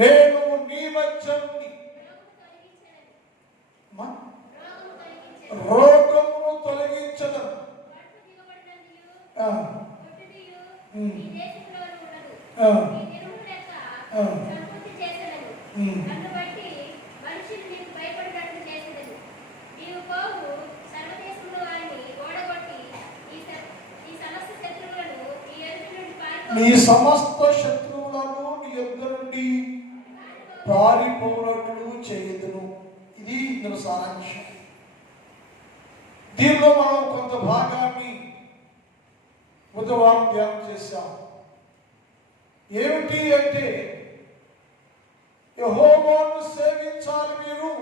నేను నీ మధ్య రోగమును తొలగించదను. నీ సమస్త శత్రువులను నీ యొద్ద నుండి పారిపోనట్లు చేయదును. ఇది ఇందులో సారాంశం. దీనిలో మనం కొంత భాగాన్ని బుధవారం ధ్యానం చేశాం. ఏమిటి అంటే, యెహోవాను సేవించాలి మీరు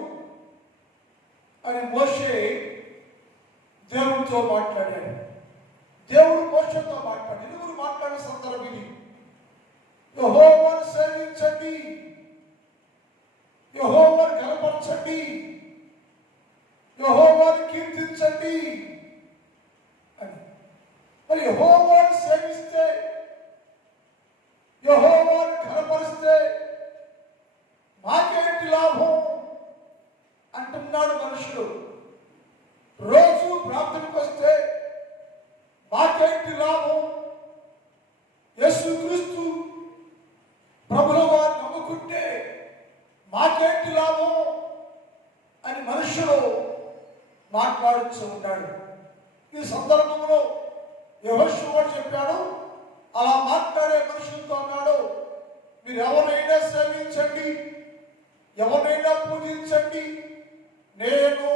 అని మోషే దేవుడితో మాట్లాడాడు. దేవుడు మోషేతో మాట్లాడాడు. ఇరువురు మాట్లాడే సందర్భం ఇది. యెహోవాను సేవించండి, యెహోవాను కనపరచండి, యెహోవాను కీర్తించండి అని. మరి యెహోవాను సేవిస్తే, యెహోవాను కనపరిస్తే మాకేంటి లాభం అంటున్నాడు మనుషుడు. రోజు ప్రార్థనకు వస్తే మాకేంటి లాభం, యేసుక్రీస్తు ప్రభుల వారు నమ్ముకుంటే మాకేంటి లాభం అని మనుషుడు మాట్లాడుతూ ఉన్నాడు. ఈ సందర్భంలో యెహోషువ చెప్పాడు, అలా మాట్లాడే మనుషులతో అన్నాడు, మీరు ఎవరైనా సేవించండి, ఎవరైనా పూజించండి, నేను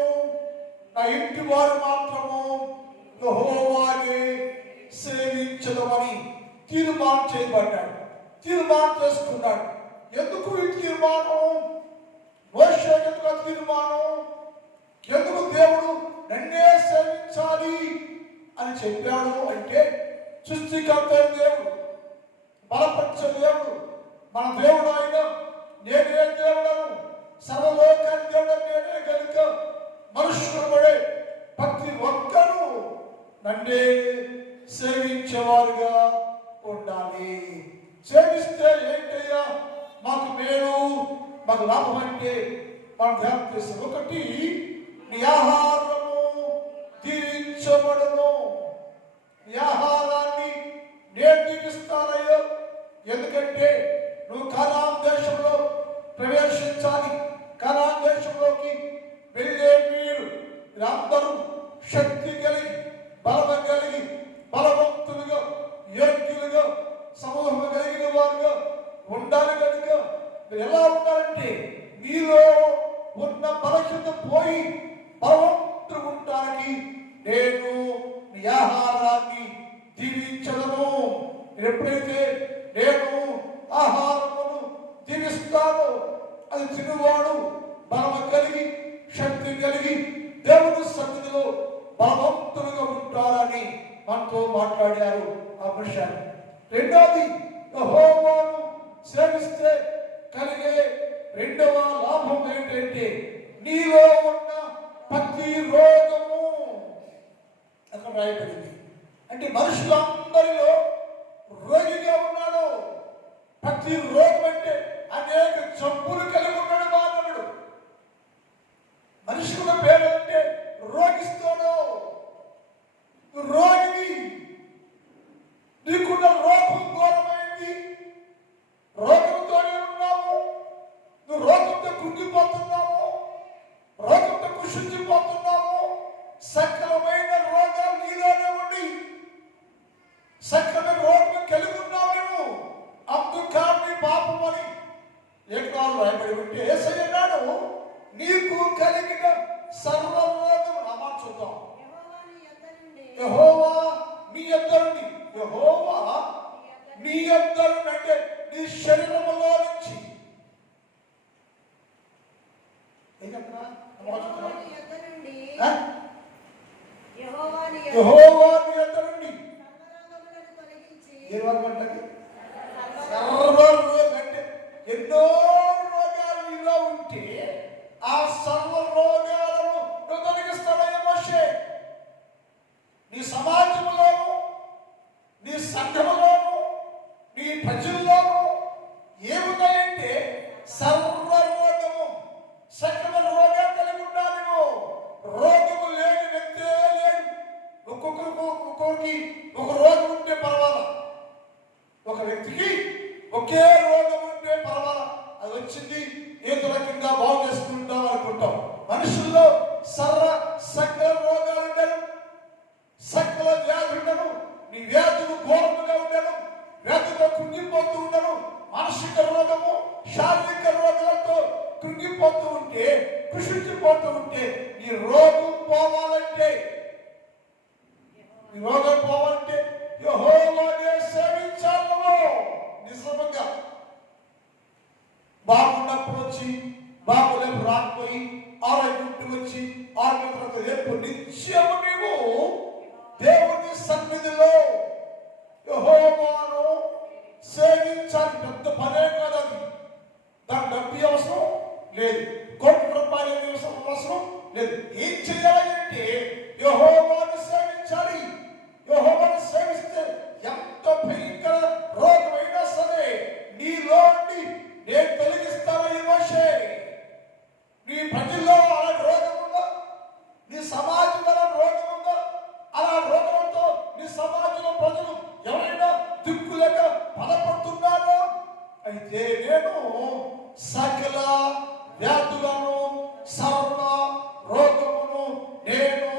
నా ఇంటి వారు మాత్రము యెహోవానే సేవించదమని తీర్మానం చేయబడ్డాడు. తీర్మానం చేసుకున్నాడు. ఎందుకు ఈ తీర్మానం? మోషే ఎందుకు తీర్మానం? ఎందుకు దేవుడు నన్నే సేవించాలి అని చెప్పాడు అంటే, సృష్టికర్త దేవుడు, బలపరిచే దేవుడు, మన దేవుడు ఆయన. నేనే దేవుడను, సర్వలోకానికి దేవుడు నేనే కనుక మనుషులు పడే ప్రతి ఒక్కరూ నన్నే సేవించేవారుగా ఉండాలి. సేవిస్తే ఏంటయ్యా మాకు మేలు, మాకు లాభం అంటే మనం ధ్యానం చేస్తాం. ఒకటి, నీ ఆహారము దీవించబడును. నీ ఆహారాన్ని నేను దీవిస్తానయ్యో. ఎందుకంటే నువ్వు కనాన్ దేశంలో ప్రవేశించాలి. కనాన్ దేశంలోకి వెళ్ళే మీరందరూ శక్తి కలిగి, బలం కలిగి, బలవంతులుగా, యోగ్యులుగా, సమూహం కలిగిన వారుగా ఉండాలి. కనుక మీరు ఎలా ఉండాలంటే, మీలో ఉన్న బలహీనత పోయి బలవంతులు ఉండడానికి నేను నీ ఆహారాన్ని దీవించదను. ఎప్పుడైతే నేను ఆహారమును దీవిస్తానో అది తినువాడు బలం కలిగి, శక్తి కలిగి, దేవుని సన్నిధిలో బలవంతులుగా ఉంటారని మనతో మాట్లాడారు ఆ విషయాన్ని. రెండవది, యెహోవాను సేవిస్తే కలిగే రెండవ లాభం ఏంటంటే, నీలో ఉన్న ప్రతి రోగము అక్కడ రాయబడింది. అంటే మనుషులందరిలో రోగిగా ఉన్నాడు. ప్రతి రోగం అంటే అనేక జబ్బులు కలిగి ఉన్నాడు మానవుడు. మనుషుల పేరు అంటే రోగిస్తాడు. రోగిని, నీకున్న రోగం ఘోరమైంది, రోగంతోనే ఉన్నాము, నువ్వు రోగంతో కృంగిపోతున్నావు, రోగంతో కుషించిపోతున్నావు. సకలమైన రోగాలు నీలోనే ఉండి సకలమైన రోగం కలిగి ఉన్నావు. నువ్వు అందుకాన్ని పాపం అని ఏకాలు రాయబడి ఉంటే యేసయ్య అన్నాడు, నీకు కలిగిన సర్వరోగం అమర్చుతాం. యెహోవా నీ యొద్దరుండి, యెహోవా నీ యొద్దరుండి అంటే నీ శరీరములో నుంచి యెహోవా నీ యొద్దరుండి అంటే ఎన్నో రోగాలు నీలో ఉంటే ఆ సర్వ రోగాలను తొలగిస్తాడయ్య మోషే. నీ సమాజంలోను, నీ సంఘంలోను, నీ ప్రజల్లోను ఒకే రోగం ఉంటే పర్వాలా, అది వచ్చింది ఏదో రకంగా బాగు చేసుకుంటాం అనుకుంటాం. మనుషుల్లో సకల రోగాలు ఉండను, సకల వ్యాధులు ఉండను. నీ వ్యాధులు ఘోరముగా ఉండను, వ్యాధులతో కృంగిపోతూ ఉండను. మానసిక రోగము, శారీరక రోగాలతో కృంగిపోతూ ఉంటే, కృషించిపోతూ ఉంటే, నీ రోగం పోవాలంటే యెహోవానే సేవించాలి. నిజంగా బాగున్నప్పుడు వచ్చి బాగులేపు రాకపోయి ఆరోగ్యం వచ్చి ఆరోగ్యం రేపు నిత్యము నీవు దేవుని సన్నిధిలో యెహోవాను సేవించాలి. పెద్ద పనే కాదు అది. దాని డబ్బు అవసరం లేదు, కోటి రూపాయల అవసరం లేదు. ఏం చేయాలంటే యెహోవాను సేవించాలి. యెహోవాను సేవిస్తే ఎంత భయంకర రోగమైనా సరే నీలో నేను తొలగిస్తాను. ఈ మోషే, నీ ప్రజల్లో అలాంటి రోగం ఉందా? నీ సమాజంలో అలాంటి రోగం ఉందా? అలా రోగంతో నీ సమాజంలో ప్రజలు ఎవరైనా దిక్కులేక బలపడుతున్నారో అయితే నేను సకల వ్యాధులను, సర్వ రోగమును నేను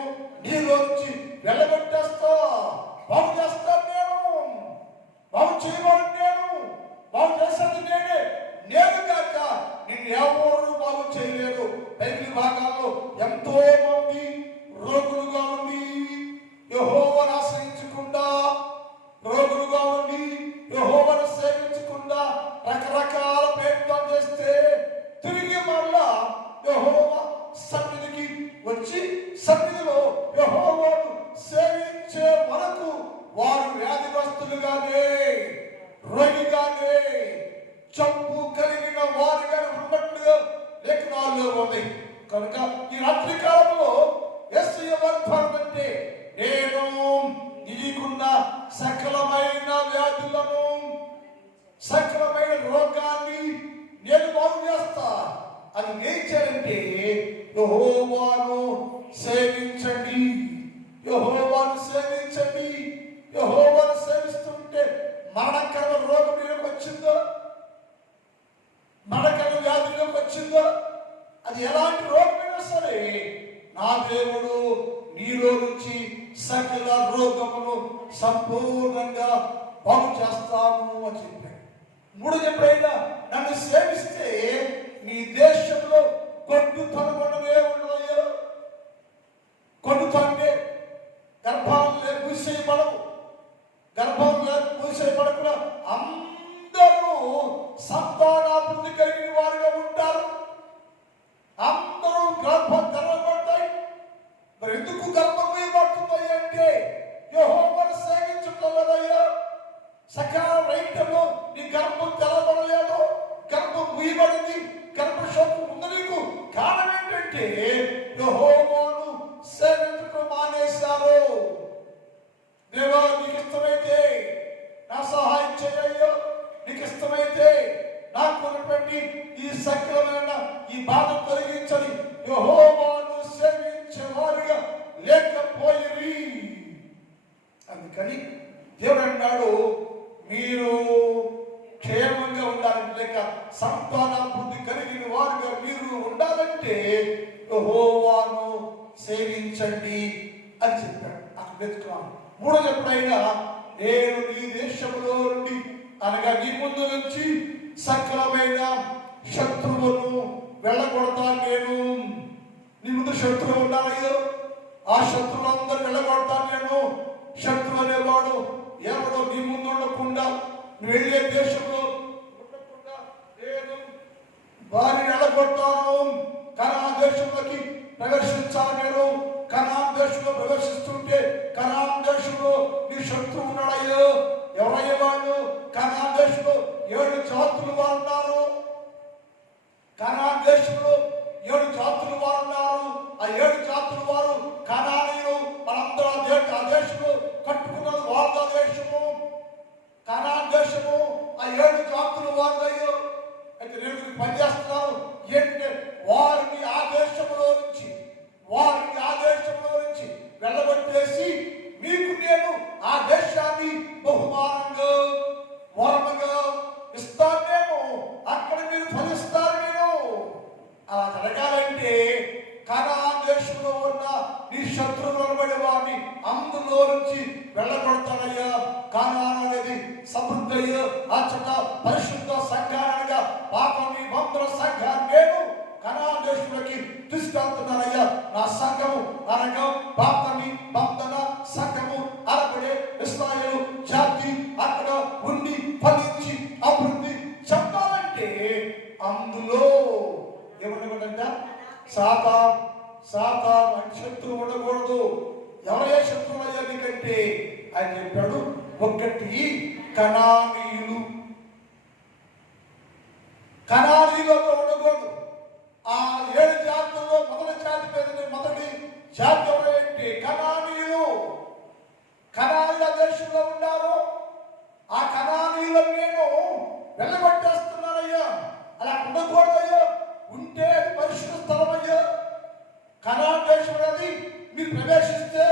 నీలోంచి వెళ్ళగొట్టేస్తా, బాగు చేస్తాను. నేను బాగు చేయమని, నేను బాగు చేసేది నేనే. నేను కాక నిన్ను ఎవరు బాగు చేయలేరు. బైబిల్ భాగాల్లో ఎంతో మంది రోగులుగా ఉండి యెహోవాను ఆశ్రయించకుండా, రోగులుగా ఉండి యెహోవాను సేవించకుండా రకరకాల ప్రయత్నం చేస్తే తిరిగి మళ్ళా యెహోవా సన్నిధికి వచ్చి సన్నిధిలో యెహోవాను సేవించే వరకు వారు వ్యాధిగ్రస్తులుగానే, రోగిగానే, జబ్బు కలిగిన వారుగానే ఉన్నట్లుగా లేఖనాల్లో ఉంది. కనుక ఈ రాత్రి కాలంలో యేసయ్య వాగ్దానం అంటే నేను నీకున్న సకలమైన వ్యాధులను, సకలమైన రోగాన్ని నేను బాగు చేస్తా. అది ఏం చేయాలంటే యెహోవాను సేవించండి, యెహోవాను సేవించండి. యెహోవాను సేవిస్తుంటే మరణకరమైన రోగం నీలోకి వచ్చిందో, మరణకరమైన వ్యాధిలోకి వచ్చిందో, అది ఎలాంటి రోగమైనా సరే నా దేవుడు నీలో నుంచి సకల రోగమును సంపూర్ణంగా బాగు చేస్తాను అని చెప్పాడు. మూడు ఎప్పుడైనా నన్ను సేవిస్తే నీ దేశంలో కొట్టుతనం ఉండనే ఉండదయ్యా. కొట్టుతంటే గర్భాలు మూసేయబడవు, గర్భంలో మూసేయబడకుండా అందరూ సంతానాభివృద్ధి కలిగిన వారుగా ఉంటారు. అందరూ గర్భపడతాయి. మరి ఎందుకు గర్భం మూయబడుతున్నాయి అంటే యెహోవాను సేవించడం లేదయ్యా. సకాల రైతుల్లో నీ గర్భం తెలబడలేదు, గర్భం మూయబడింది, గర్భశోకం ఉంది. నీకు కారణం ఏంటంటే యెహోవాను సేవించడం మానేశారు. దేవా, నీకు ఇష్టమైతే నా సహాయం చేయయ్యో, నీకు ఇష్టమైతే నాకు ఉన్నటువంటి ఈ సకలమైన ఈ బాధ తొలగించని యెహోవాను సేవించే వారుగా లేకపోయి. అందుకని దేవుడు అన్నాడు, మీరు క్షేమంగా ఉండాలంటే, లేక సంతానాభివృద్ధి కలిగిన వారుగా మీరు ఉండాలంటే యెహోవాను సేవించండి అని చెప్పాడు. అక్కడ వెతుకున్నాను. మూడోది ఎప్పుడైనా నేను నీ దేశంలో నుండి, అనగా నీ ముందు నుంచి సకలమైన శత్రువును వెళ్ళగొడతాను. నేను నీ ముందు శత్రువు ఉన్నారయ్యో, ఆ శత్రువులందరూ వెళ్ళగొడతాను. నేను శత్రువు అనేవాడు ఎవడో నీ ముందు ఉండకుండా, నువ్వు వెళ్ళే దేశంలో ఉండకుండా నేను వారిని వెళ్ళగొడతాను. కనాన్ దేశంలోకి ప్రవేశించాలి. నేను కనాన్ దేశంలో ప్రవేశిస్తుంటే కనాన్ దేశంలో నీ శత్రువు ఉన్నాడయ్యో. ఎవరయ్యే వాళ్ళు? కనాన్ దేశంలో 7 జాతులు వారు ఉన్నారు. కనాన్ దేశంలో 7 జాతులు వారు ఉన్నారు. ఆ 7 జాతుల వారు కనానీయులు. మనందరూ ఆ దేశంలో కట్టుకున్నది వాళ్ళ దేశము, కనాన్ దేశము. ఆ 7 జాతులు వారు. అయితే నేను పనిచేస్తున్నాను ఏంటంటే వారిని ఆ దేశంలో నుంచి వెళ్ళగొట్టేసి మీకు నేను ఆ దేశాన్ని బహుమానంగా, వరముగా అంటే అందులో ఏమన్నదంట, సాతాను అంటే శత్రువు ఉండకూడదు. ఎవరయ్యా శత్రువు అయ్యా నీకంటే ఆయన చెప్పాడు, ఒకటి కనానీయులు. కనానీయులతో ఉండకూడదు. ఆ 7 జాతుల్లో మొదటి జాతి ఎవరంటే కనానీయులు. కనానీయుల దేశంలో ఉన్నారు. ఆ కనానీయులను నేను వెళ్ళగొట్టేస్తున్నానయ్యా. అలా ఉండకూడదయ్యా. ఉంటే అది పరిశుద్ధ స్థలం అయ్యా. కనాన్ దేశం అనేది మీరు ప్రవేశిస్తే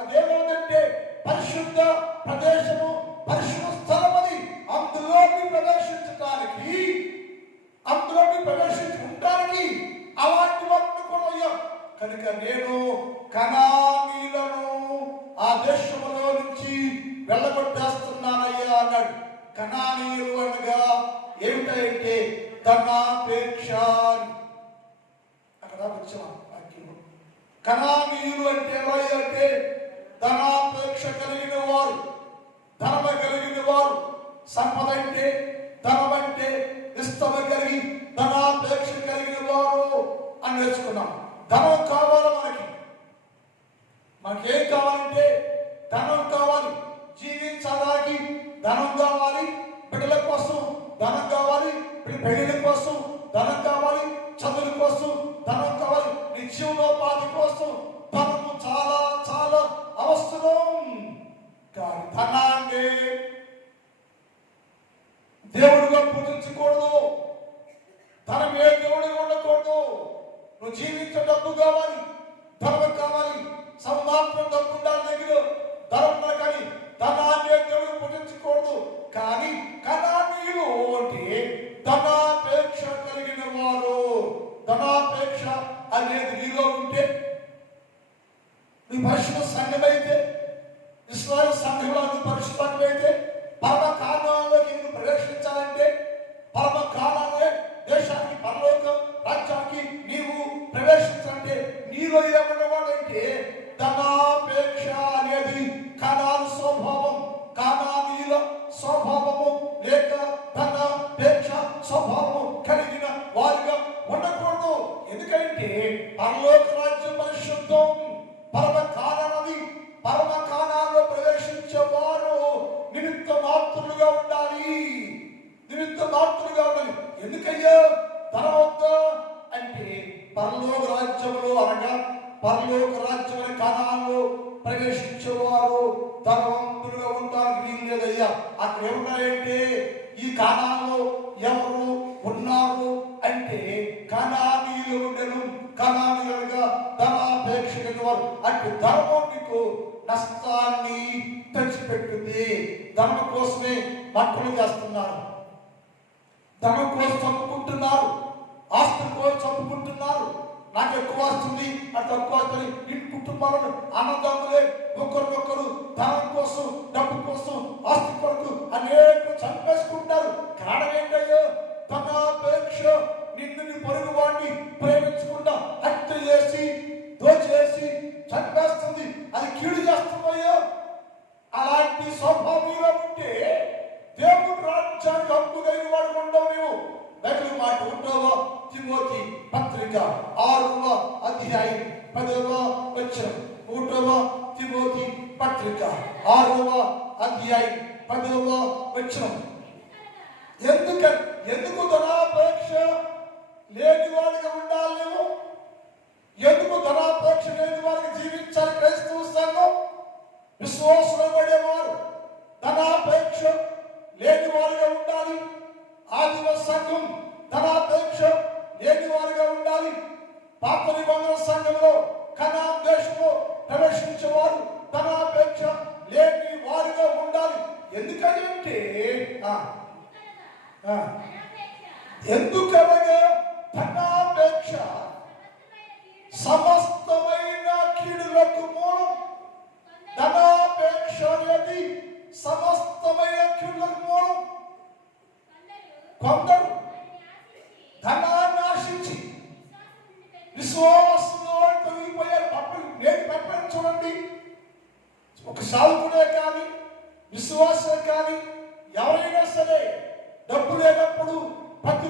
అదేమవుతుందంటే పరిశుద్ధ ప్రదేశము, పరిశుద్ధ స్థలం. అది అందులో మీరు ప్రవేశించడానికి, అందులో మీరు ప్రవేశించడానికి అలాంటి వాటిని కూడా అయ్యా. కనుక నేను కనానీయులను ఆ దేశంలో నుంచి వెళ్ళగొట్టేస్తున్నానయ్యా అన్నాడు. కనానీయులు అనగా ఏమిటంటే ధనాపేక్ష. అక్కడ వచ్చాం వాక్యం. కనానీయులు అంటే ఎవరయ్యా అంటే ధనాపేక్ష కలిగిన వారు, ధనమ కలిగిన వారు. సంపద అంటే, ధనం అంటే ఇష్టమ కలిగి ధనాపేక్ష కలిగిన వారు అని నేర్చుకున్నాం. ధనం కావాలి మనకేం కావాలంటే ధనం కావాలి. జీవించడానికి ధనం కావాలి, బిడ్డల కోసం ధనం కావాలి, పెళ్లిళ్ళ కోసం ధనం కావాలి, చదువుల కోసం ధనం కావాలి, నీ జీవనోపాధి కోసం ధనము చాలా చాలా అవసరం. కానీ ధనాన్ని దేవుడిగా పూజించకూడదు. ధనం ఏ దేవుడిగా ఉండకూడదు. నువ్వు జీవించే డబ్బు కావాలి, ధనం కావాలి, సంపాదన డబ్బు ఉండాలి దగ్గర ధనం. కానీ ధనాన్ని దేవుడు పూజించకూడదు. కానీ కనానీయులు అంటే ధనాపేక్ష కలిగిన వారు. ధనాపేక్ష అనేది నీలో ఉంటే, నీ పరిశుద్ధ సంఘమైతే, ఇస్రాయేల్ సంఘంలో నీ పరిశుద్ధ సంఘమైతే, పరమ కానానులోకి నువ్వు ప్రవేశించాలంటే, పరమ కానాను దేశానికి, పరలోక రాజ్యానికి నీవు ప్రవేశించాలంటే నీలో ఏమన్నవాడంటే ధనాపేక్ష అనేది కనాను స్వభావం, కనానీయుల స్వభావము లేక ధనాపేక్ష స్వభావము కలిగిన వారిగా ఉండకూడదు. ఎందుకంటే పరలోక రాజ్యం పరిశుద్ధం. పరమ కానానది, పరమ కానాల్లో ప్రవేశించేవారు నిమిత్త మాత్రులుగా ఉండాలి. నిమిత్త మాత్రులుగా ఉండాలి. ఎందుకయ్యా ధనవద్ద అంటే పరలోక రాజ్యంలో అనగా పరలోక రాజ్యం కానాల్లో ప్రవేశించేవారు ధనవంతులుగా ఉండడానికి వీలు లేదయ్యా. అక్కడ ఏమున్నాయంటే ఈ కానాల్లో ఎవరు ఉన్నారు అంటే కనానీయులు ఉండెను. కనానీయులుగా ధనాపేక్ష వారు అంటే ధర్మం నీకు నష్టాన్ని తెచ్చిపెట్టింది. ధర్మం కోసమే మంటలు చేస్తున్నారు, ధనం కోసం చంపుకుంటున్నారు, ఆస్తుల కోసం చంపుకుంటున్నారు. నాకు ఎక్కువ వస్తుంది, అది తక్కువ వస్తుంది. ఇంటి కుటుంబాలను అన్నదమ్ములే ఒకరికొకరు ధనం కోసం, డబ్బు కోసం, ఆస్తి కొరకు అనేక చంపేసుకుంటారు. కారణం ఏంటయ్యో ధనాపేక్ష. నిన్ను నీ పొరుగు వాడిని ప్రేమించకుండా హత్య చేసి, దోచేసి చంపేస్తుంది. అది కీడు చేస్తుందయ్యో. అలాంటి స్వభావంలో ఉంటే దేవుడు రాజ్యానికి హక్కు కలిగిన వాడు ఉండవు. నీవు బైబిల్ మాట 1వ తిమోతి పత్రిక 6వ అధ్యాయం 10వ వచనం. 1వ తిమోతి పత్రిక 6వ అధ్యాయం 10వ వచనం. ఎందుకు ధనాపేక్ష లేని వాడిగా ఉండాలి నువ్వు? ఎందుకు ధనాపేక్ష లేని వారికి జీవించాలి క్రైస్తవ సంఘం? విశ్వాసంలో పడేవారు ధనాపేక్ష లేని వారిగా ఉండాలి. ఆదిమ సంఘం ధనాపేక్ష లేని వారిగా ఉండాలి. పాత నిబంధన సంఘంలో కనాన్ దేశంలో ప్రవేశించేవారు ధనాపేక్ష లేని వారిగా ఉండాలి. ఎందుకంటే ఎందుకనగా ధనాపేక్ష సమస్తమైన కీడులకు మూలం. ధనాపేక్ష అనేది సమస్తమైన కీడులకు మూలం. కొందరు ధనాన్ని ఆశించి విశ్వాసంలో తొలగిపోయారు. పట్టణం చూడండి, ఒక సాధకుడే కానీ విశ్వాసే కానీ ఎవరైనా సరే డబ్బు లేనప్పుడు ప్రతి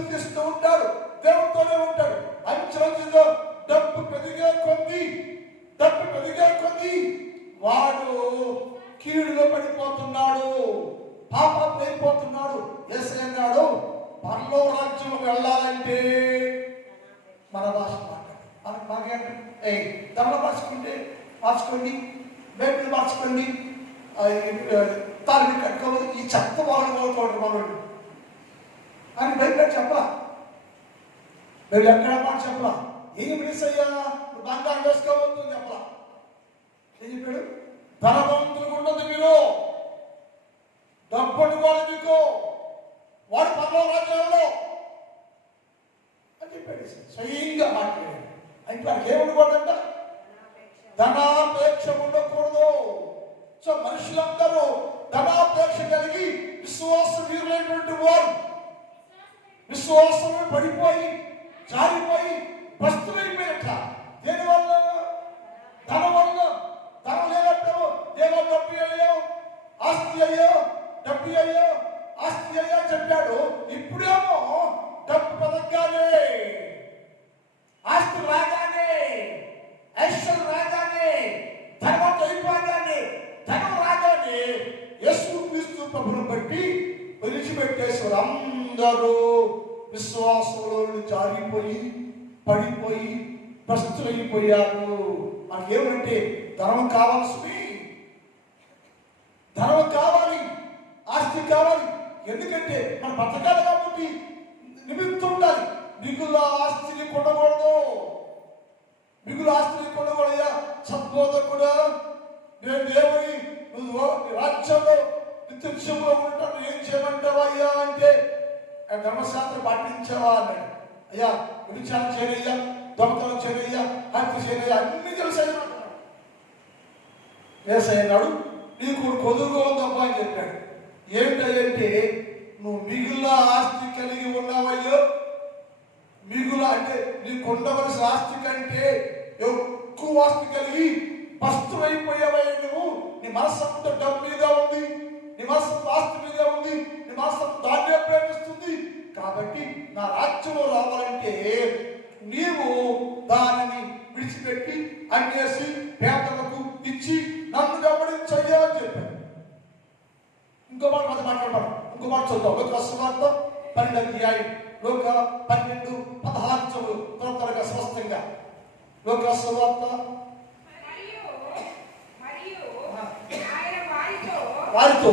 స్థుతిస్తూ ఉంటాడు, దేవుడితోనే ఉంటాడు. అంచెలంచెలుగా డబ్బు పెరిగే కొద్ది వాడు కీడులో పడిపోతున్నాడు, పాపం అయిపోతున్నాడు. యేసయ్య అన్నాడు, పరలోక రాజ్యం వెళ్ళాలంటే మన భాష మాట్లాడు. మాకేంటే తమలో మార్చుకోండి, బైబిల్ మార్చుకోండి, తాను కట్టుకోవాలి, ఈ చెత్త వాళ్ళు మనోడు అని బైబిల్ చెప్పలా. బైబిల్ ఎక్కడ మాట చెప్పలా. ఏం మిస్ అయ్యా, నువ్వు బంగారం వేసుకోవద్దు అని చెప్పలా. ఏం చెప్పాడు? ధనవంతులు ఉండదు మీరు, డబ్బు అనుకోవాలి మీకు, వాడు పరలోక రాజ్యంలో అని చెప్పాడు. స్వయంగా మాట్లాడాడు. అంటే వాడికి ఏముండకూడదంట? ధనాపేక్ష ఉండకూడదు. సో మనుషులందరూ ధనాపేక్ష కలిగి విశ్వాస వీరులైనటువంటి వారు విశ్వాసం పడిపోయి జారిపోయి భ్రష్టులైపోయినట్ట. దేనివల్ల? ధనం వల్ల. ధనం లేనట్టు దేవో డబ్బు అయ్యో ఆస్తి అయ్యో డబ్బు అయ్యో ఆస్తి అయ్యో చెప్పాడు. ఇప్పుడేమో డబ్బు పదగానే, ఆస్తి రాగానే, ఐశ్వర్యం రాగానే, ధనం అయిపోగానే, ధనం రాగానే యేసుక్రీస్తు ప్రభువును బట్టి విడిచిపెట్టేశారు. అందరూ విశ్వాసంలో జారిపోయి పడిపోయి భ్రష్టులైపోయారు. మనకేమంటే ధనం కావాల్సింది, ధనం కావాలి, ఆస్తి కావాలి. ఎందుకంటే మన బతకాలి కాబట్టి నిమిత్తం ఉండాలి. మిగుల ఆస్తిని కొనకూడదు, మిగుల ఆస్తిని కొనకూడదయ్యా. సద్బోధకుడా, నేను దేవుని నువ్వు రాజ్యంలో నిత్యంలో ఉంటాను, ఏం చేయమంటావా అయ్యా అంటే ధర్మశాస్త్రం పాటించావా అన్నాడు. అయ్యా విచారణ చేయనయ్యా, దొంగతనం చేయనయ్యా, హత్య చేయనయ్యా, అన్ని తెలుసయ్యా. వేసయ్యన్నాడు, నీకు కొదురుగా ఉందమ్మా అని చెప్పాడు. ఏంటంటే నువ్వు మిగుల ఆస్తి కలిగి ఉన్నావయ్యో, మిగుల అంటే నీకు ఉండవలసిన ఆస్తి కంటే ఎక్కువ ఆస్తి కలిగి భ్రష్టులైపోయావయ్యా. నువ్వు నీ మనసంతా డబ్బు మీద ఉంది, నీ మనసంతా ఆస్తి మీద ఉంది, నీ మనసంతా దాన్నే ప్రేమిస్తుంది. కాబట్టి నా రాజ్యంలో రావాలంటే నీవు దానిని విడిచిపెట్టి అన్నేసి పేదలకు ఇచ్చి నన్ను గమనించయ్యా అని చెప్పాడు. ఇంకో మాట మాట్లాడతాను, ఇంకో మాట చూద్దాం. లోక సువార్త 12వ అధ్యాయం, లోక 12:16 త్వరగా స్పష్టంగా. లోక సువార్త వారితో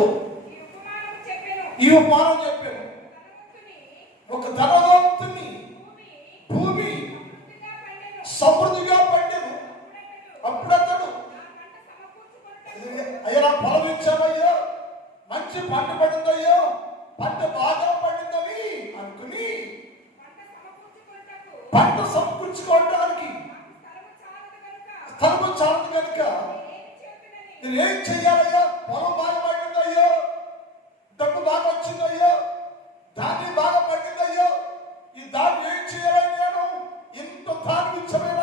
ఈ ఉపమానం చెప్పాను. ఒక ధనవంతుని భూమి సమృద్ధిగా పండెను. అప్పుడు అతడు, అయ్యా పొలం ఇచ్చామయ్యో, మంచి పంట పడిందయ్యో, పంట బాగా పండిందని అనుకుని పంట సమకూర్చుకోవడానికి స్థలము చాలదు కనుక నేను ఏం చెయ్యాలయ్యా? పొలం బాగా పండిందయ్యో, డబ్బు బాగా వచ్చిందయ్యో, ధాన్యం బాగా పండిందయ్యో, ఈ దాన్ని ఏం చేయాలని నేను ఇంత ధాన్యం ఇచ్చమైన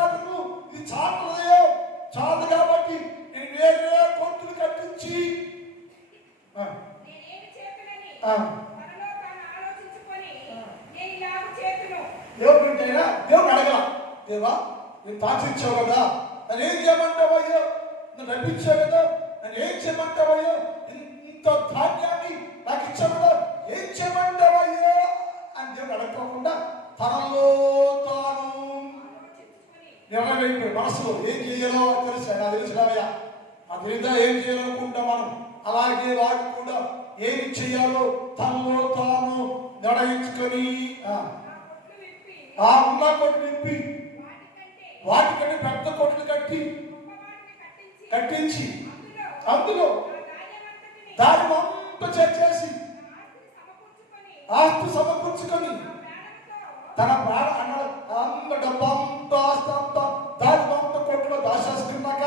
ఇది చాలదయ్యో, చాలదు కాబట్టి నేను వేరే కొట్టులు కట్టించి దేవుడు అడగా, దేవా నేను తాచిచ్చావు కదా, నన్ను ఏం చేయమంటావయ్యో, నన్ను నడిపించావు కదా, నన్ను ఏం చేయమంటావయ్యో, ఇంత ధాన్యాన్ని నాకు ఇచ్చావు కదా, ఏం చేయమంటావయ్యో అని దేవుడు అడగకుండా తనలో తాను నిర్ణయం మనసులో ఏం చేయాలో తెలుసు. నాకు తెలుసురావయ్యా, నాకు తెలియదా ఏం చేయాలనుకుంటా మనం. అలాగే వాడు కూడా ఏమి చేయాలో తనలో తాను నిర్ణయించుకొని ఆ ఉన్న కొట్టు విప్పి వాటికంటే పెద్ద కొట్లు కట్టించి అందులో దాని అంతా చేసి ఆస్తి సమకూర్చుకొని తన ప్రాణ అన్న డబ్బంతా ఆస్తి అంతా దాని అంత కొట్టులో దాచేసుకున్నాక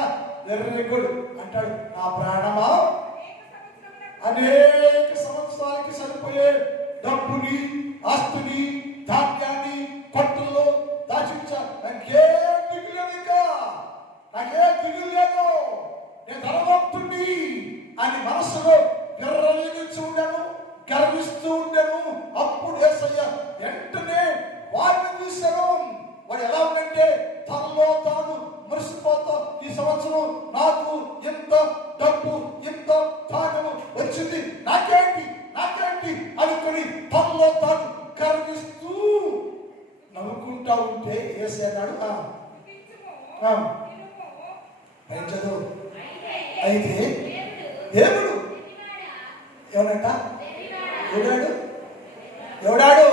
ఎర్రగుడు అంటాడు, నా ప్రాణమా అనేక సంవత్సరాలకి సరిపోయే డబ్బుని ఆస్తిని ధాన్యాన్ని కొట్టుల్లో దాచించా, నాకే దిగులు లేదు, నేను ధనవంతుణ్ణి అని మనసులో గర్విస్తూ ఉండను. అప్పుడు యేసయ్య వెంటనే చూశాను. వాడు ఎలా ఉందంటే తనలో తాను మురిసిపోతా, ఈ సంవత్సరం నాకు ఎంత డబ్బు, ఎంత తాగము వచ్చింది, నాకేంటి అనుకుని తనలో తాను గర్విస్తూ నవ్వుకుంటా ఉంటే యేసు అన్నాడు, చదువు. అయితే దేవుడు ఎవడంట? ఎవడాడు?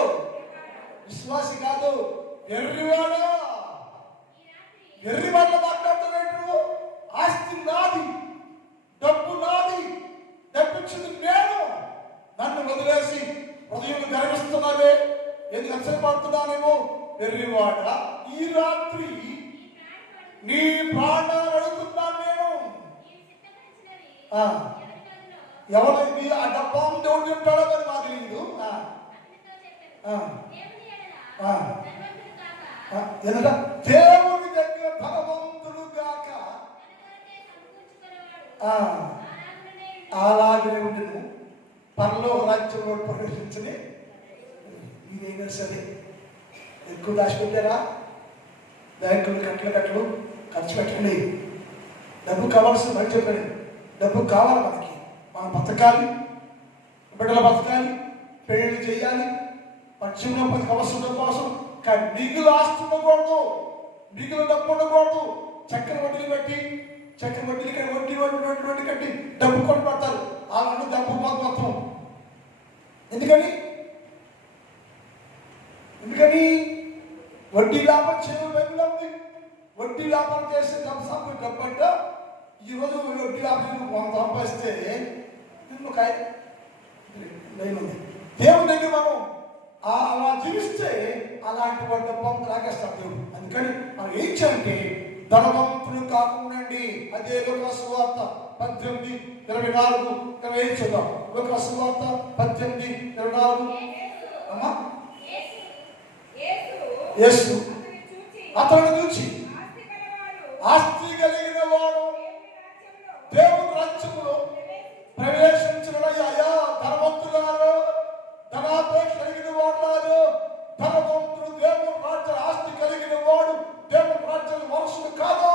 విశ్వాసి కాదు, ఎర్రివాడా. ఎర్రి వాళ్ళ మాట్లాడుతున్నాడు. ఆస్తి నాది, డబ్బు నాది, డబ్బిచ్చింది నేను, నన్ను వదిలేసి ఉదయం గర్విస్తున్నావే, ఎందుకు అసలు ఎర్రివాడా, ఈ రాత్రి నీ ప్రాణాలు అడుగుతున్నాను నేను. ఎవరైంది ఆ డబ్బా దేవుడు ఉంటాడో మరి మాకు తెలియదు. దేవుని దగ్గర ధనవంతుడు గాక అలాగే ఉండను, పరలోక రాజ్యంలో ప్రవేశించని. ఇదైనా సరే ఎక్కువ దాచిపెట్టారా? బ్యాంకులు కట్టలు ఖర్చు పెట్టండి. డబ్బు కావాల్సిన బయట చెప్పండి. డబ్బు కావాలి మనకి, మనం బతకాలి, బిడ్డలు బతకాలి, పెళ్లి చేయాలి, పశ్చిమ పది అవసరం కోసం. కానీ మిగులు ఆస్తి ఉండకూడదు, మిగులు డబ్బు ఉండకూడదు. చక్కెర వడ్డీలు కట్టి, చక్కెర వడ్డీలు వడ్డీ కట్టి డబ్బు కొని పడతారు. వాళ్ళంటే డబ్బు మొత్తం. ఎందుకని వడ్డీ లాభం చేయడం వైపులో ఉంది. వడ్డీ లాభం చేస్తే డబ్బు అంటే ఈరోజు వడ్డీ లాభం సంపాదిస్తే దేవుని దగ్గర మనం అలా జీవిస్తే అలాంటి వాడు డబ్బు లాగేస్తాడు దేవుడు. అందుకని మనం ఏం చేయాలంటే ధనవంతులు కాకుండా, అదే సువార్త 18:24 చూద్దాం. సువార్త 18:24. అమ్మా, యేసు అతను చూచి ఆస్తి కలిగిన వాడు దేవుని రాజ్యంలో ప్రవేశించడయ్యా. ధనవంతులారు, ధనాపేక్ష కలిగిన వాడు, ధనవంతుడు దేవుని రాజ్యం, ఆస్తి కలిగిన వాడు దేవుని రాజ్యం మనుషులు కాదు.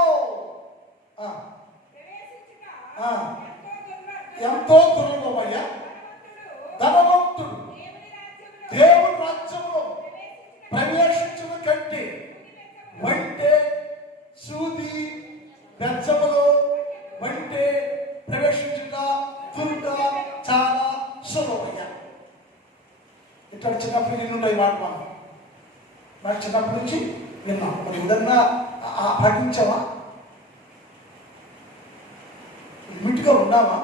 ఎంతో దుర్లభమయ్యా. ధనవంతుడు దేవుని రాజ్యంలో ప్రవేశించడం కంటే వంటే సూది బెచ్చములో వంటే ప్రవేశించుట దుర్గ చాలా సులభమయ్యా. ఇక్కడ చిన్నప్పటి నుంచి ఉంటాయి మాట నాకు చిన్నప్పటి నుంచి విన్నాం. మరి ఏదన్నా పాటించావా? లిమిట్గా ఉన్నావా?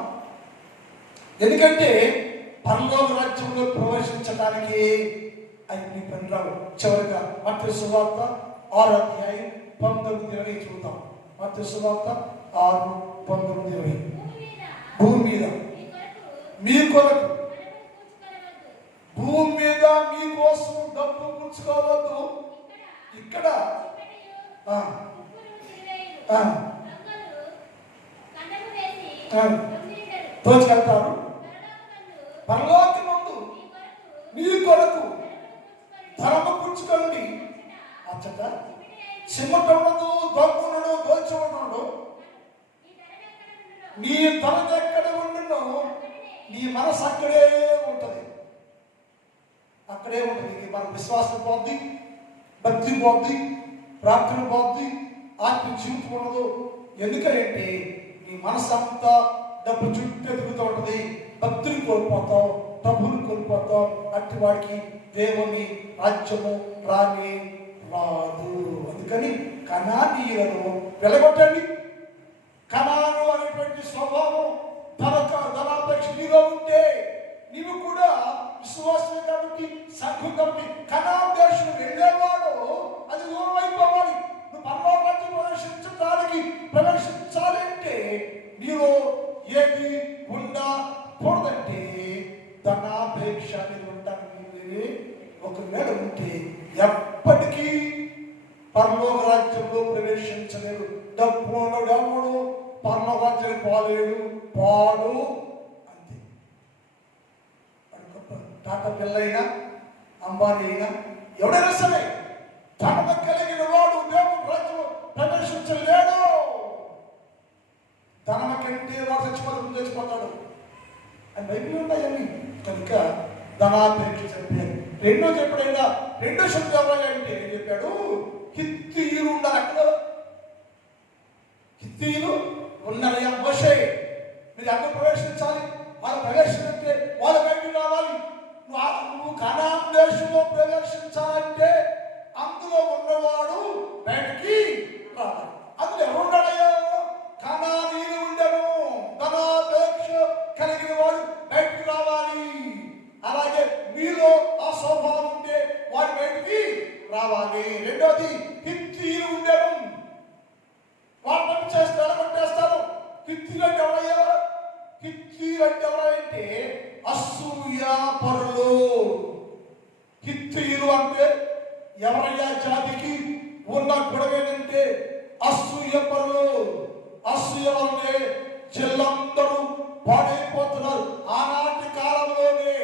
ఎందుకంటే పరలోక రాజ్యంలో ప్రవేశించడానికి అన్ని పనిరావు. చివరిగా మత్తయి సువార్త 6:19-20 చూద్దాం. మత్తయి సువార్త 6:19-20. భూమి మీద మీ కొరకు, భూమి మీద మీకోసం డబ్బు పుచ్చుకోవద్దు. ఇక్కడ తోచుకెళ్తారు. పరలోకి ముందు మీ కొరకు ధనము పుచ్చుకోండి. అచ్చట సిమ్మట ఉండదు, దొంగనుడు, దోచుకున్నాడు. నీ ధనం ఎక్కడ ఉండునో నీ మనసు అక్కడే ఉంటుంది. మన విశ్వాసం పోద్ది, భక్తి పోద్ది, ప్రార్థన పోద్ది, ఆత్మ జీవితం ఉండదు. ఎందుకంటే నీ మనసు అంతా డబ్బు చుట్టూ ఎదుగుతూ ఉంటుంది. భక్తులు కోల్పోతావు, ప్రభువుని కోల్పోతావు. అట్టి వాడికి దేవుని రాజ్యము రాని రాదు. అందుకని కనానీయులను వెలగొట్టండి. కనాను అనేటువంటి స్వభావం ధనాపేక్ష నీలో ఉంటే నీవు కూడా విశ్వాసమే కాబట్టి, సంఘం కాబట్టి కనాను దేశం వెళ్ళేవాడు అది దూరం అయిపోవాలి. నువ్వు పరలోక రాజ్యం ప్రవేశించాలి అంటే నీలో ఏది ఉండకూడదంటే ధనాపేక్ష అనేది ఉండడానికి. ఒకవేళ ఉంటే ఎప్పటికీ పరలోక రాజ్యంలో ప్రవేశించలేడు. డబ్బు ఎవడు పరలోక రాజ్యానికి పోలేడు, పాడు. అంతే. టాటా పిల్ల అయినా, అంబానీ అయినా, ఎవడైనా సరే ధనము కలిగిన వాడు దేవుని రాజ్యం ప్రవేశించలేడు. ధనము కంటే వాడు చచ్చిపోతాడు అని బైబిల్ ఉన్నాయని కనుక ధనాపేక్ష చెప్పాడు. రెండో శబ్దం ఎవరంటే ఏం చెప్పాడు? హిత్తీయులు ఉన్నారు. అక్కడ హిత్తీయులు ఉన్నారయ్యా. మోషే మీరు అక్కడ ప్రవేశించాలి. వాళ్ళు ప్రవేశించే వాళ్ళు బయటికి రావాలి. నువ్వు కనాన్ దేశంలో ప్రవేశించాలంటే అందులో ఉన్నవాడు బయటికి రావాలి. అందులో ఎవరున్నాడయ్యా? కనానీయులు ఉండను. ధనాపేక్ష కలిగిన వాడు బయటికి రావాలి. అలాగే మీలో ఆ స్వభావం ఉంటే వాడు బయటికి రావాలి. రెండోది హిత్తీయులు ఉండను. వాళ్ళు పని చేస్తారు, కొట్టేస్తారు. హిత్తీయులు అంటే ఎవరయ్యా? హిత్తీయులు అంటే ఎవరంటే అసూయాపరులు. హిత్తీయులు అంటే ఎవరయ్యా? జాతికి ఉన్న గొడవ ఏంటంటే అసూయపరులు. అసూయ వల్లనే చెల్లందరూ పాడైపోతున్నారు. ఆనాటి కాలంలోనే,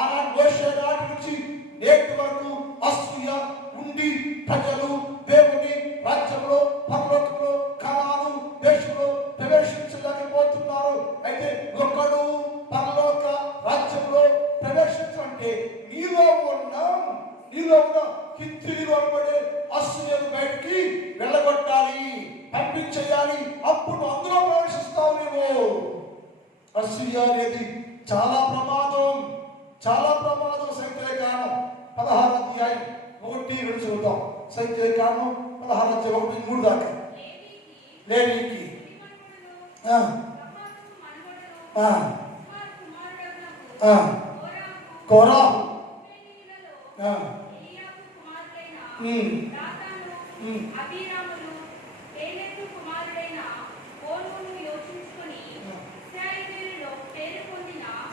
ఆనాటి మోషే నాటి నుంచి నేటి వరకు అసూయ ఉండి ప్రజలు దేవుని రాజ్యంలో, పరలోకంలో, కనాను దేశంలో ప్రవేశించలేకపోతున్నారు. అయితే ఒకడు పరలోక రాజ్యంలో ప్రవేశించంటే నీలో ఉన్న హిత్తీయులు అనబడే అసూయను బయటికి వెళ్ళగొట్టాలి, పంపించేయాలి. అప్పుడు అందులో ప్రవేశిస్తావు నీవు. అసూయ అనేది చాలా ప్రమాదం, చాలా ప్రమాదం. సంఖ్యాకాండం 16 అధ్యాయం 1-2 చదువుతాం. సంఖ్యాకాండం 16 అధ్యాయం 1-3 దాకా. లేవీకి కోరాహు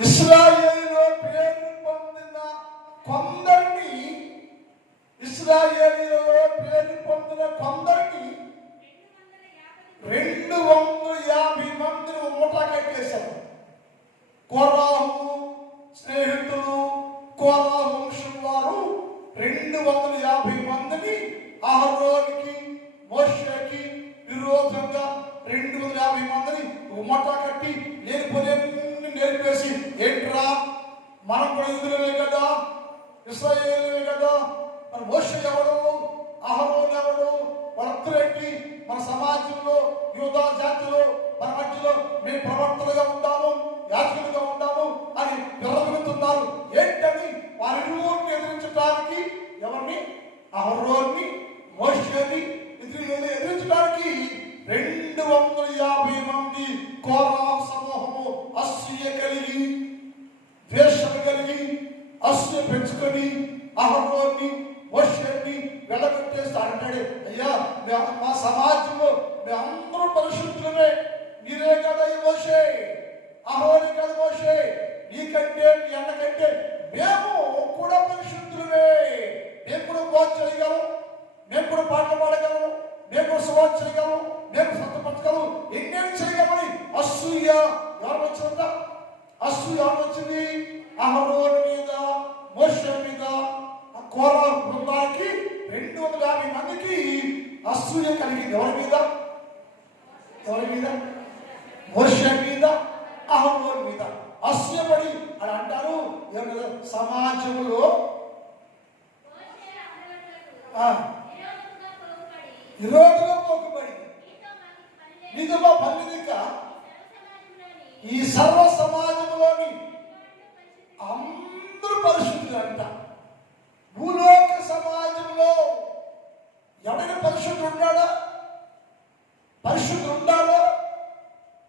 ఇశ్రాయేలులో పేరు పొందిన కొందరిని 250 మందిని మూట కట్టేశారు. కోరాహు స్నేహితులు, కోరాహు వంశం వారు 250 మందిని అహరోనుకి, మోషేకి విరోధంగా 250 మందిని ఉమ్మట కట్టి లేనిపోలేని నేర్పేసి, ఏంట్రా మనం కూడా యూదులమే కదా, ఇశ్రాయేలుమే కదా, మన మోషే ఎవడు, అహరోను ఎవడు, వాళ్ళందరేంటి, మన సమాజంలో యూదా జాతిలో మన మధ్యలో మేము ప్రవర్తనగా ఉంటాము, యాజకులుగా ఉంటాము అని విరమిస్తున్నారు. ఏంటని వారిరువురిని ఎదిరించడానికి, ఎవరిని? అహరోన్ని, మోషేని ఎదిరించడానికి 250 మంది కోరాహు సమూహము అసూయ కలిగి, ద్వేషం కలిగి, అసూయ పెంచుకొని అహరోన్ని, మోషేని వెళ్ళగొట్టేస్తారంటాడు. అయ్యా మా సమాజంలో మేమందరూ పరిశుద్ధులమే, మీరే కదా ఈ మోషే, అహరోని కదా మోషే, నీకంటే నీ అన్నకంటే మేము కూడా పరిశుద్ధులమే, మేము కూడా బోధ చేయగలం, మేము కూడా పాటలు పాడగలం, మేము కూడా సువార్త చేయగలం, మేము సొంతపరచగలం, ఎన్నేం చేయగలమని అసూయ ఎవరు వచ్చిందా? అసూయ ఎవరు వచ్చింది? అహరోను మీద, మోషే మీద, కోరాహు బృందానికి 250 మందికి అసూయ కలిగింది. ఎవరి మీద? మోషే మీద, అహరోను మీద అసూయపడి అని అంటారు. సమాజంలో విరోధంగా పోకుబడి నీతో పల్లిక ఈ సర్వ సమాజంలోని అందరూ పరిశుద్ధులు అంట. భూలోక సమాజంలో ఎవరైనా పరిశుద్ధుడు ఉన్నాడా? పరిశుద్ధుడు ఉండాలా?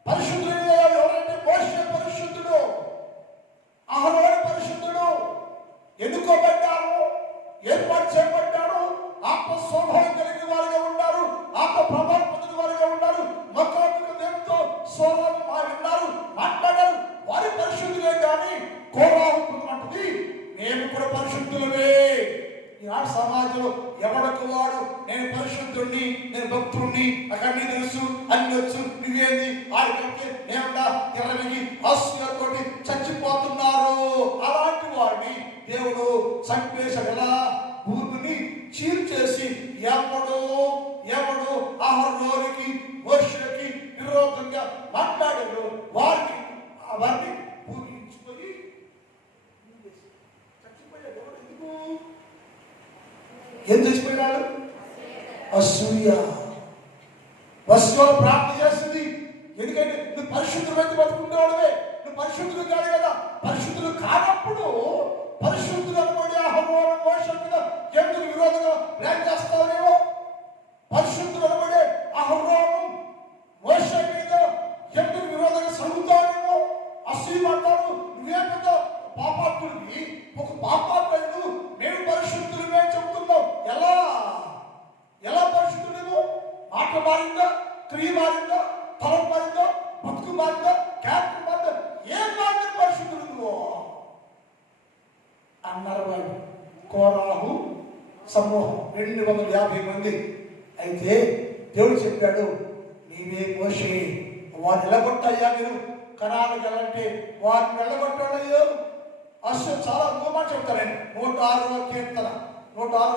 పరిశుద్ధుడు ఎవరంటే మోషే పరిశుద్ధుడు, అహరోను పరిశుద్ధుడు. ఎన్నుకోబడ్డారు, ఏర్పాటు చేయబడ్డారు, ఆత్మ స్వభావం కలిగిన వారిగా ఉన్నారు, ఆత్మ ప్రభావం పొందిన వారిగా ఉన్నారు, మొక్కలకు దేవునితో స్వభావం వారు ఉన్నారు, మాట్లాడారు. వారి పరిశుద్ధులే కానీ కోరాహు అంటది మేము కూడా పరిశుద్ధులమే. ఈనాడు సమాజంలో ఎవడకు వాడు నేను పరిశుద్ధుణ్ణి, నేను భక్తుణ్ణి, నాకు అన్ని తెలుసు, అన్ని వచ్చు, నువ్వేంది ఆడికంటే నేనుడా ఎర్రమిగి అసూయతోటి చచ్చిపోతున్నారు. అలాంటి వాడిని దేవుడు చంపేశాడు. ఎలా? భూమిని చీల్ చేసి ఎవడు అహరోనుకి మోషేకి విరోధంగా మాట్లాడారు వారికి అవన్నీ పూజించుకొని చచ్చిపోయాడు. ఏం చచ్చిపోయినాడు? అసూయ. ప్రార్థన చేస్తుంది. ఎందుకంటే నువ్వు పరిశుద్ధమైతే బతుకుండేవాడువే. నువ్వు పరిశుద్ధులు కాదు కదా. పరిశుద్ధులు కానప్పుడు పరిశుద్ధులు అనుకోండి అహరోను మోషే మీద ఎందుకు విరోధంగా ప్లాన్ చేస్తావేమో. పరిశుద్ధులు అనుకోండి అహరోను మోషే మీద ఎందుకు విరోధంగా సరుగుతావేమో. అసూయ అంటారు. నువ్వే పెద్ద పాపాత్ముడివి, ఒక పాపాత్ముడు. మేము పరిశుద్ధులమే చెబుతున్నావు. ఎలా పరిశుద్ధులు? మాట మారిందా? క్రియ మారిందా? తలం మారిందా? బతుకు మారిందా? క్యారెక్టర్ మారిందా? ఏం మారింది? పరిశుద్ధులు నువ్వు అన్నారు వాళ్ళు. కోరాహు సమూహం 250 మంది. అయితే దేవుడు చెప్పాడు, నీవే మోషే వారిని వెళ్ళగొట్టయ్యా. మీరు కనానికి వెళ్ళంటే వారిని వెళ్ళగొట్టాడయ్యో. అసలు చాలా మాట చెప్తాను. 106వ కీర్తన 16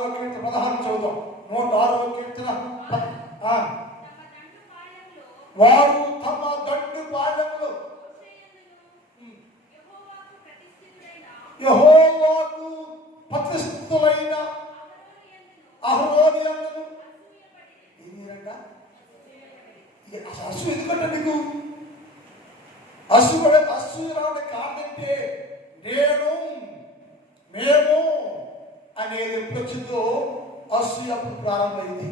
చదువుతాం. 106వ కీర్తన. వారు తమ దండు పాలెంలో యెహోవాకు ప్రతిష్ఠితులైన అహరోను యందును అసూయ ఎందుకంటే నీకు అసూయ రావడానికి కారణం అంటే మేము అనేది ఎప్పుడు వచ్చిందో అసూయ అప్పుడు ప్రారంభమైంది.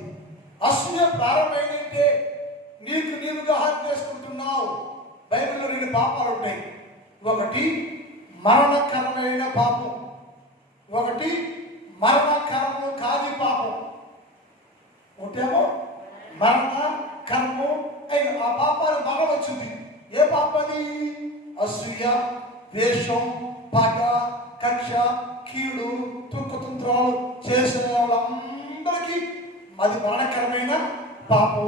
అసూయ ప్రారంభమైందంటే నీవుగా హాని చేసుకుంటున్నావు. బైబిల్లో 2 పాపాలు ఉంటాయి. ఒకటి మరణకరమైన పాపం, ఒకటి మరణకరము కాని పాపం. ఒకటేమో మరణకరము అయిన ఆ పాపాలు మరణం వచ్చింది. ఏ పాపది? అసూయ, ద్వేషం, పగ, కక్ష, కీడు, తుర్కతంత్రాలు చేసిన వాళ్ళందరికీ అది మరణకరమైన పాపం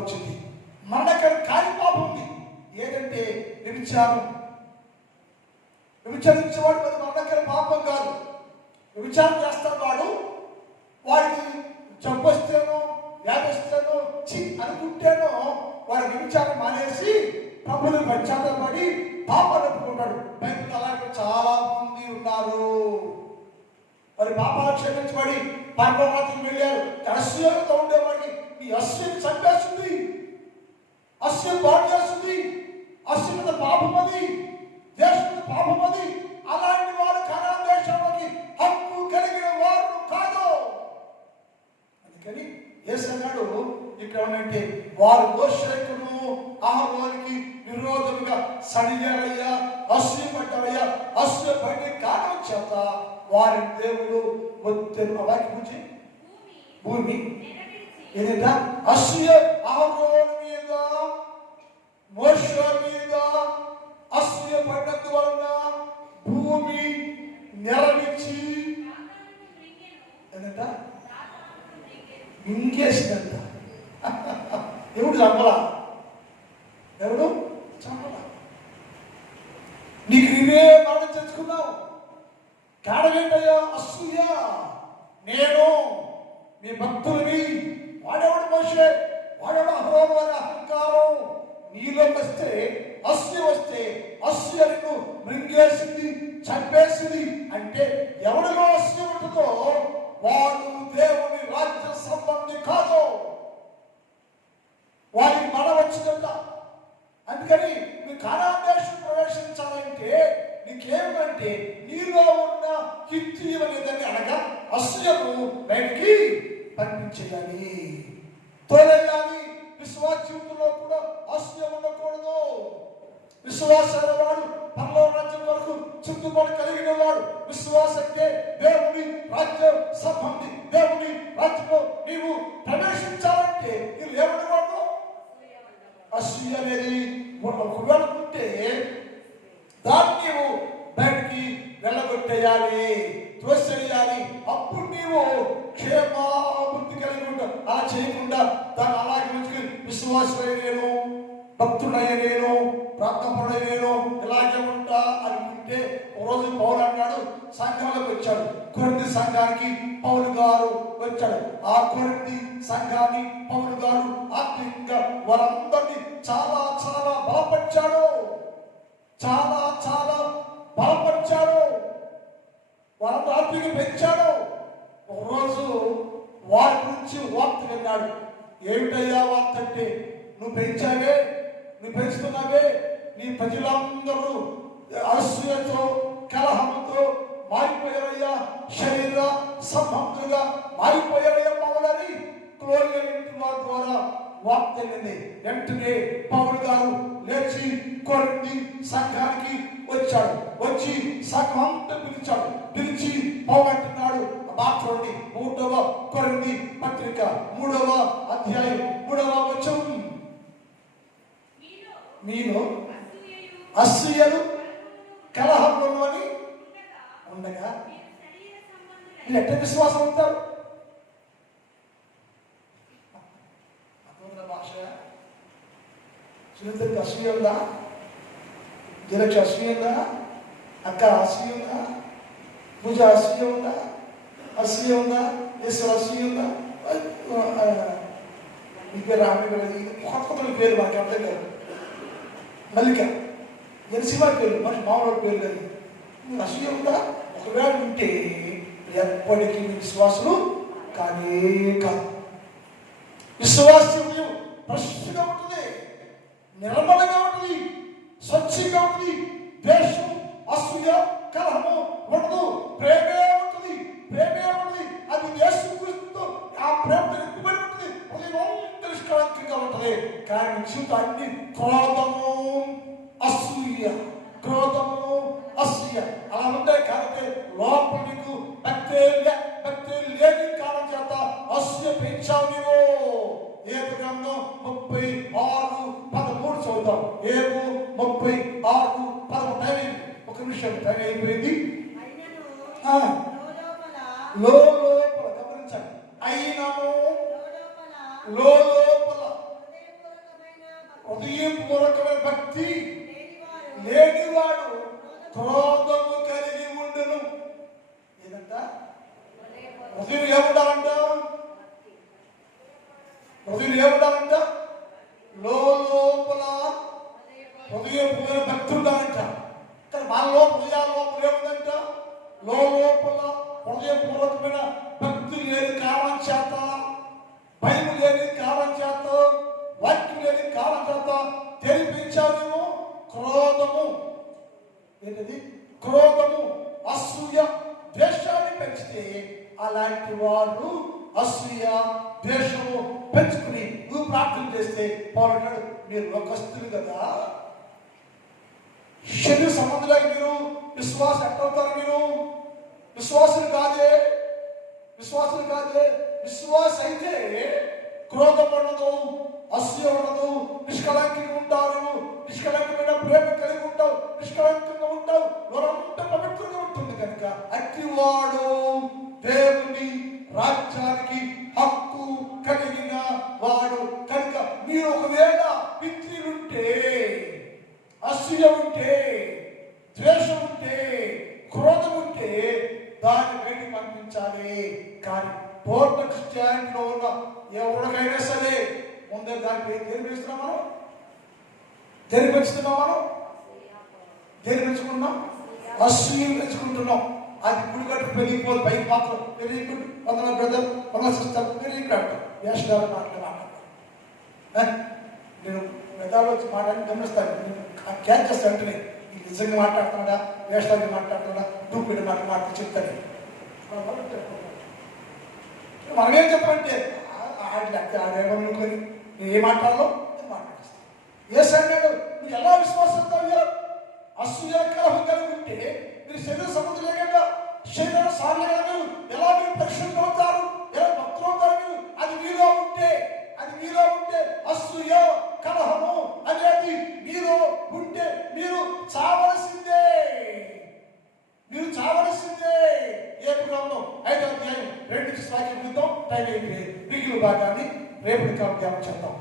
వచ్చింది. మరణకరం కాని పాపం ఉంది. ఏదంటే వ్యభిచారం. వ్యభిచరించేవాడు అది మరణకర పాపం కాదు. వ్యభిచారం చేస్తాడు వాడికి జబ్బు వస్తేనో వ్యాధి వస్తేనో అనుకుంటేనో వాడు వ్యభిచారం మానేసి ప్రభువుని పశ్చాత్తపడి పాపాలు ఒప్పుకుంటాడు. బైబిల్ అలాంటి చాలా మంది ఉన్నారు. మరి పాపాలు క్షమించబడి పరలోకానికి వెళ్ళారు. అసూయతో ఉండేవాడికి ఈ అసూయని చంపేస్తుంది, అసూయ పాడు చేస్తుంది. అసూయ మీద పాపమది, దేశం మీద పాపమది. అలాంటి వారు కనాను దేశంలోకి హక్కు కలిగిన వారు కాదు. అందుకని యేసు అన్నాడు ఇక్కడ ఏంటంటే వారు మోషేకును అహరోనుకి విరోధముగా సడిగారయ్యా, అసూయ పడ్డారయ్యా. అసూయ పడి కారణం చేత వారి దేవుడు వచ్చారు. అలాగే గురించి భూమి ఏదైనా అసూయ అహరోను మీద మోషే మీద అసూయ పడినందు వలన భూమి నెరవేర్చి ఏంటంట ఇంకేసిందంట. ఎవడు చంపలా? ఎవడు చంపలా? నీకు నీవే మరణం తెచ్చుకున్నావు. కారణమేంటయ్యా? అసూయ. నేను మీ భక్తులని వాడేవాడు మోషే, వాడేవాడు అహరోను అనే అహంకారం నీలోకి వస్తే, అసూయ వస్తే అసూయ నిన్ను మృంగేసింది, చంపేసింది. అంటే ఎవరిలో అసూయ ఉంటుందో వాడు దేవుని రాజ్య సంబంధి కాదు. వారికి మన వచ్చిందంట. అందుకని నువ్వు కానాను దేశం ప్రవేశించాలంటే నీకేమంటే నీలో ఉన్న కిత్తి అనేదాన్ని అనగా అసూయను బయటికి పంపించేయాలి, తోలేయాలి. విశ్వాస జీవితంలో కూడా అసూయ ఉండకూడదు. విశ్వాసాల వాడు పరలోక రాజ్యం వరకు చుట్టుపడి కలిగిన వాడు. విశ్వాసం అంటే దేవుని రాజ్య సంబంధి. దేవుని రాజ్యంలో నీవు ప్రవేశించాలంటే నీవు ఏమన్నవాడు? అసూయ అనేది ఒకవేళ ఉంటే దాన్ని నీవు బయటికి వెళ్ళగొట్టేయాలి, త్రోసేయాలి. అప్పుడు నీవు క్షేమాభివృద్ధి కలిగి ఉంటావు. అలా చేయకుండా దాన్ని అలాగే ఉంచుకుని విశ్వాసమయ్యేను, భక్తుడయ్యేను, ప్రార్థనపడయ్యేను, ఇలాగే ఉంటా అనుకుంటే రోజు పౌలు అన్నాడు, సంఘంలోకి వచ్చాడు. కొరింథీ సంఘానికి పౌలు గారు వచ్చాడు. ఆ కొరింథీ సంఘాన్ని పౌలు గారు ఆత్మీయంగా వారందరినీ చాలా చాలా బలపరిచాడు. చాలా చాలా బలపరిచాడు. వారంతా ఆత్మీయంగా పెంచాడు. ఒకరోజు వారి గురించి వార్త విన్నాడు. ఏమిటయ్యా వార్త అంటే, నువ్వు పెంచావే, నువ్వు పెంచుతున్నావే, నీ ప్రజలందరూ అసూయతో కలహంతో మారిపోయారయ్యా, శరీర సంబంధంగా మారిపోయారయ్యా పౌలని క్లోరియా ఇంటి వారి ద్వారా వార్త వెళ్ళింది. వెంటనే పౌలు గారు లేచి కొరింథీ సంఘానికి వచ్చాడు. వచ్చి సంఘం అంతా పిలిచాడు. పిలిచి పౌలు అంటున్నాడు, మాట్లాడి 3వ కొరింథీ పత్రిక 3వ అధ్యాయం 3వ వచనం, మీలో అసూయలు కలహములు అని ఉండగా మీరు ఎట్ట విశ్వాసం ఉంటారు? భాష సునీతకి అసూయ ఉందా? జలక్ష అసూయ ఉందా? అక్క అసూయ ఉందా? పూజ అసూయ ఉందా? అసూయ ఉందా? ఈశ్వర అసూయ ఉందా? మీ పేరు ఆమె కొత్త పేరు మాకు అర్థం కాదు. మల్లిక ఎన్సిమా పేరు, మరి మామూలు పేరు కాదు. అసూయ ఉందా? ఒకవేళ ఉంటే ఎప్పటికీ విశ్వాసులు కానీ కాదు. విశ్వాసం ప్రశుద్ధిగా ఉంటుంది, నిర్మలంగా ఉంటుంది, స్వచ్ఛంగా ఉంటుంది. ద్వేషం, అసూయ, కలహము ఉండదు. ప్రేమే ఉంటుంది, ప్రేమే ఉంటుంది. అది యేసుక్రీస్తుతో ఆ ప్రేమ ఎక్కుబడి ఉంటుంది. హృదయం నిష్కళంకంగా ఉంటుంది. కానీ జీవితాన్ని క్రోధము, అసూయ, క్రోధము, అసూయ అలా ఉంటాయి. కాబట్టి లోపల నీకు భక్తి లేని కారణం చేత అసూయ పెంచావు నీవు. ఏబు గ్రంథం 36:13 చదువుతాం. ఏబు 36:13. టైం ఒక నిమిషం, టైం అయిపోయింది. లోపల గమనించండి. అయినను లోపల హృదయపూర్వకమైన భక్తి లేనివాడు క్రోధము కలిగి ఉండును. ఏదంట? హృదయం ఏముండాలంట? హృదయం ఏముండాలంట? లోపల హృదయపూర్వక భక్తి ఉండాలంట. కానీ మనలో హృదయాల లోపల ఏముందంట? లోపల హృదయపూర్వకమైన భక్తి లేని కారణం చేత, భయం లేని కారణం చేత, వాక్యం లేని కారణం చేత తెలిపించాము క్రోధము. ఏంటది? క్రోధము, అసూయ, ద్వేషాన్ని పెంచితే అలాంటి వారు అసూయ, ద్వేషము పెంచుకుని నువ్వు ప్రార్థన చేస్తే పోరాడు. మీరు లోకస్తులు కదా, శరీర సంబంధులై మీరు విశ్వాసం ఎట్టవుతారు? మీరు విశ్వాసులు కాదే, విశ్వాసులు కాదే. విశ్వాస అయితే క్రోధం ఉండదు, అసూయ ఉండదు, నిష్కలంకంగా ఉంటారు. నిష్కలంకమైన ప్రేమ కలిగి ఉంటావు, నిష్కలంకంగా ఉంటావు. వారంతా పవిత్రంగా ఉంటుంది. కనుక అట్టివాడు దేవుని రాజ్యానికి హక్కు కలిగిన వాడు. కనుక మీరు ఒకవేళ పిత్రులుంటే, అసూయ ఉంటే, ద్వేషం ఉంటే, క్రోధం ఉంటే దాన్ని బయటికి పంపించాలి. కానీ పూర్ణ క్రిస్టియానిటీలో ఉన్న ఎవరికైనా సరే ముందే దాన్ని తెలిపిస్తున్నాం. మనం దేని పెంచుతున్నాం? మనం దేని పెంచుకున్నాం? అసూయ పెంచుకుంటున్నాం. అది గుడి కట్టు పెరిగిపోదు. పైకి మాత్రం వెరీ గుడ్, వందల బ్రదర్, వందల సిస్టర్, వెరీ గుడ్ అంట. వేషాలు మాట్లాడతాను. నేను మెదాలు వచ్చి మాట్లాడి గమనిస్తాను. క్యాచ్ చేస్తాను. అంటే నిజంగా మాట్లాడుతున్నాడా, వేషాలు మాట్లాడుతున్నాడా, డూపిడి మాట్లాడుతూ చెప్తాను. మనమేం చెప్పమంటే ఆడేమనుకొని నేను ఏం మాట్లాడాలో నేను మాట్లాడేస్తాను. ఏ సన్నాడు నువ్వు ఎలా విశ్వాసంతో అసూయ కలహం కలిగి ఉంటే మీరు శరీర సముద్రం లేకుండా శరీర సాధనలు ఎలా మీరు పరిశుద్ధం అవుతారు, ఎలా భక్తులు అవుతారు? మీరు అది మీలో ఉంటే, అది మీలో ఉంటే అసూయ కలహము అనేది మీలో ఉంటే మీరు చావలసిందే, మీరు చావలసిందే. ఏ గ్రంథం 5వ అధ్యాయం 2 వాక్యం చూద్దాం. టైం అయిపోయింది. మిగిలిన భాగాన్ని రేపటి కాలం ధ్యానం చేద్దాం.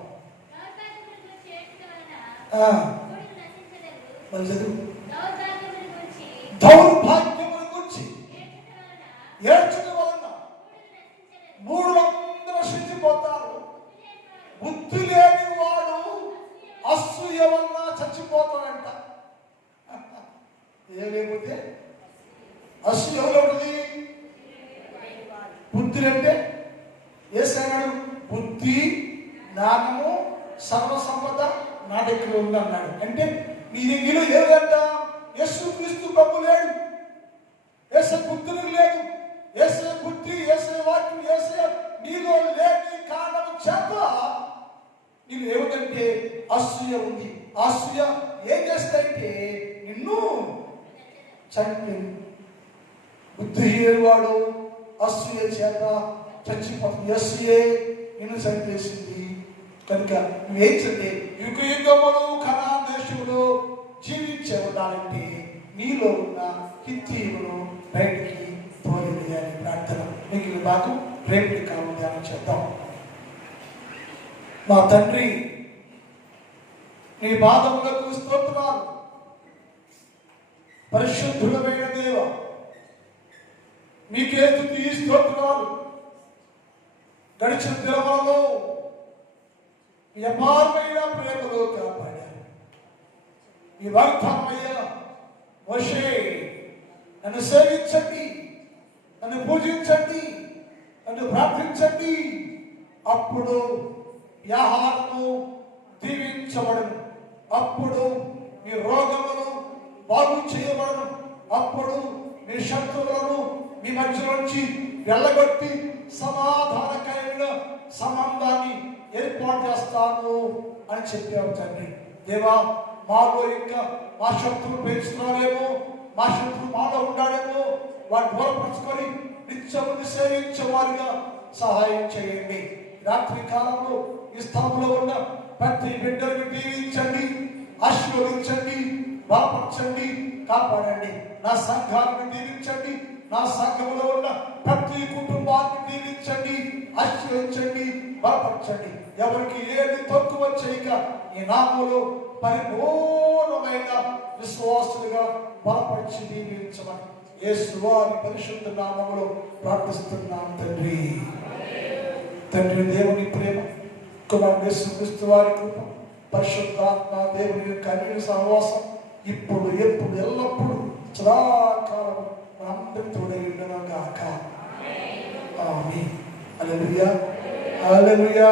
దౌర్భాగ్యమును గురించి ఏడ్చుట వలన మూఢులందరూ నశించిపోతారు. బుద్ధి లేని వాడు అసూయ వలన చచ్చిపోతాడంట. ఏమైపోతే అసూయ ఎవరు ఉంటుంది? బుద్ధి అంటే ఏసాడు, బుద్ధి జ్ఞానము సర్వసంపద నా దగ్గర ఉంది అన్నాడు. అంటే నీ దగ్గర ఏదంట? యేసు క్రీస్తు ప్రభు లేడు, యేసు బుద్ధునికి లేదు, యేసు బుద్ధి, యేసు వాక్యం, యేసు నీలో లేని కారణం చేత నీకు ఏమిటంటే అసూయ ఉంది. అసూయ ఏం చేస్తాయంటే నిన్ను చంపి, బుద్ధి లేనివాడు అసూయ చేత చచ్చిపోతుంది. అసూయే నిన్ను చంపేసింది. కనుక నువ్వేంటంటే యుగ యుగములు కనాను దేశంలో జీవించే ఉండాలంటే నీలో ఉన్న హిత్తీయులను బయటికి తోలివేయాలి. ప్రార్థన మీకు భాగం రేపటి కాలం ధ్యానం చేద్దాం. మా తండ్రి, నీ పాదములకు స్తోత్రాలు. పరిశుద్ధుడమైన దేవ, నీకే స్తుతి స్తోత్రాలు. గడిచిన దినములలో మీ అపారమైన ప్రేమలో కాపాడారు. మీ వాగ్దానమయ్యా, మోషే నన్ను సేవించండి, నన్ను పూజించండి, నన్ను ప్రార్థించండి, అప్పుడు ఆహారము దీవించబడను, అప్పుడు మీ రోగములు బాగు చేయబడను, అప్పుడు మీ శత్రువులను మీ మధ్య నుంచి వెళ్ళగొట్టి సమాధానకరమైన సంబంధాన్ని ఏర్పాటు చేస్తాను అని చెప్పావు తండ్రి. దేవా, మాలో ఇంకా మా శత్రువు పెంచుతున్నారేమో, మా శత్రువు మాలో ఉన్నాడేమో, వాటిని దూరపరుచుకొని నిత్యముని సేవించే వారిగా సహాయం చేయండి. రాత్రి కాలంలో ఈ స్థలంలో ఉన్న ప్రతి బిడ్డలను దీవించండి, ఆశీర్వదించండి, బలపరచండి, కాపాడండి. నా సంఘాన్ని దీవించండి, నా సంఘంలో ఉన్న ప్రతి కుటుంబాన్ని దీవించండి, ఆశీర్వదించండి, బలపరచండి. ఎవరికి ఏది తక్కువ చేయక ఈ నామములో పరిపూర్ణమైన విశ్వాసులుగా బలపరిచి దీవించమని యేసు వారి పరిశుద్ధ నామములో ప్రార్థిస్తున్నాం తండ్రి. తండ్రి దేవుని ప్రేమ, కుమారుడు యేసుక్రీస్తు వారి కృప, పరిశుద్ధాత్మ దేవుని యొక్క అన్య సహవాసం ఇప్పుడు ఎప్పుడు ఎల్లప్పుడు సదాకాలం మనందరి తోడై ఉండును గాక. ఆమేన్. హల్లెలూయా, హల్లెలూయా.